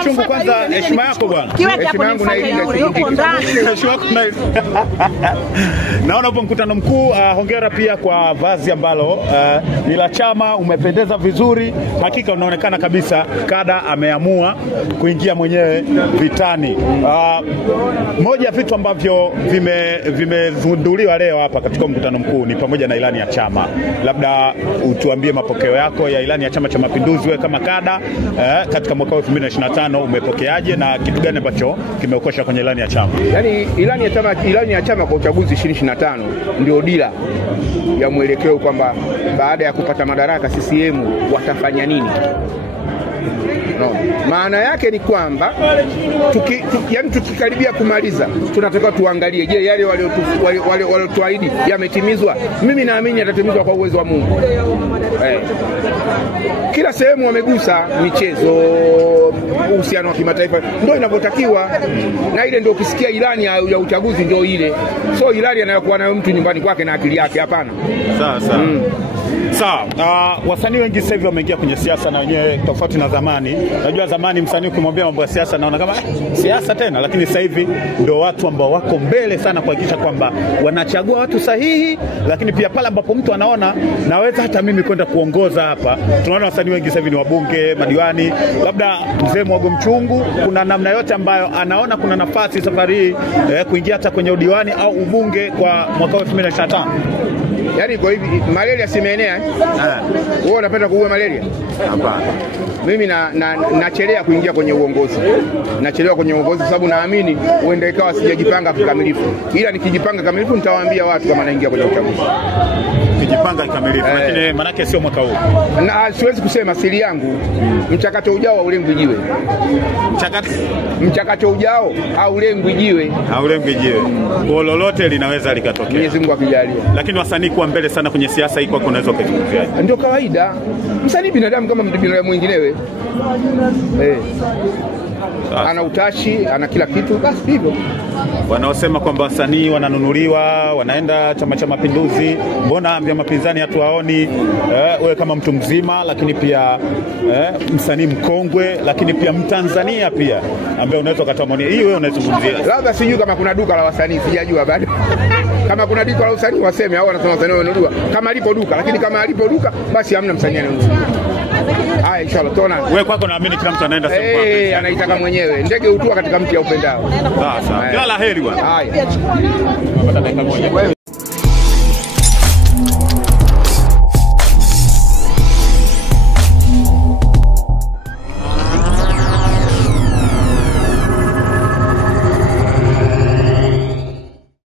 Mchungu, kwanza heshima yako bwana. Heshima yangu na ile yuko ndani. Heshima yako na naona hapo mkutano mkuu. Hongera pia kwa vazi ambalo ni la chama, umependeza vizuri. Hakika unaonekana kabisa kada ameamua kuingia mwenyewe vitani. Moja ya vitu ambavyo vimezunduliwa leo hapa katika mkutano mkuu ni pamoja na ilani ya chama. Labda utuambie mapokeo yako ya ilani ya Chama cha Mapinduzi wewe kama kada katika mwaka 2025 umepokeaje na kitu gani ambacho kimeokosha kwenye ilani ya chama? Yaani ilani ya chama kwa uchaguzi 2025 ndio dira ya mwelekeo kwamba baada ya kupata madaraka CCM watafanya nini. No. Maana yake ni kwamba tukikaribia kumaliza tunatakiwa tuangalie, je, yale waliotuahidi yametimizwa? Mimi naamini yatatimizwa kwa uwezo wa Mungu. Kila sehemu wamegusa michezo, uhusiano wa kimataifa, ndio inavyotakiwa. Na ile ndio ukisikia ilani ya uchaguzi ndio ile. So ilani anayokuwa nayo mtu nyumbani kwake na akili yake, hapana. Sawa. Sawa, wasanii wengi sasa hivi wameingia kwenye siasa na wenyewe tofauti na zamani. Najua zamani msanii ukimwambia mambo ya siasa naona kama siasa tena, lakini sasa hivi ndio watu ambao wako mbele sana kuhakikisha kwamba wanachagua watu sahihi, lakini pia pale ambapo mtu anaona naweza hata mimi kwenda kuongoza hapa. Tunaona wasanii wengi sasa hivi ni wabunge, madiwani. Labda mzee Mwago Mchungu, kuna namna yote ambayo anaona kuna nafasi safari hii kuingia hata kwenye udiwani au ubunge kwa mwaka 2025? Yaani kwa hivi malaria simeenea. Wewe unapenda kuua malaria? Hapana. Mimi nachelea kuingia kwenye uongozi. Nachelewa kwenye uongozi kwa sababu naamini huenda ikawa sijajipanga kikamilifu. Ila nikijipanga kamilifu nitawaambia watu kama naingia kwenye uchaguzi. Ukijipanga kikamilifu, lakini manake sio mwaka huu. Na siwezi kusema siri yangu. Mchakato ujao haulengwi jiwe. Mchakato ujao haulengwi jiwe. Haulengwi jiwe. Kwa lolote linaweza likatokea. Mwenyezi Mungu akijalia. Lakini wasanii kuwa mbele sana kwenye siasa hii kwa kunaweza kuzungumzia. Ndio kawaida. Msanii binadamu kama binadamu mwinginewe. Ana utashi, ana kila kitu, basi hivyo. Wanaosema kwamba wasanii wananunuliwa, wanaenda Chama cha Mapinduzi, mbona vya mapinzani hatuwaoni? Wewe kama mtu mzima, lakini pia msanii mkongwe, lakini pia Mtanzania pia ambaye unaweza kutoa maoni hii, wewe unazungumzia? Labda sijui kama kuna duka la wasanii, sijajua bado. Kama kuna duka la wasanii waseme, au wanasema wasanii wanunua. Kama lipo duka, lakini kama alipo duka basi hamna msanii ananunua. Haya, inshallah tuona. Wewe kwako naamini kila mtu anaenda sehemu kwake. Anaitaka mwenyewe. Ndege hutua katika mti ya upendao. Sawa. Kila laheri bwana. Haya. Pata dakika moja.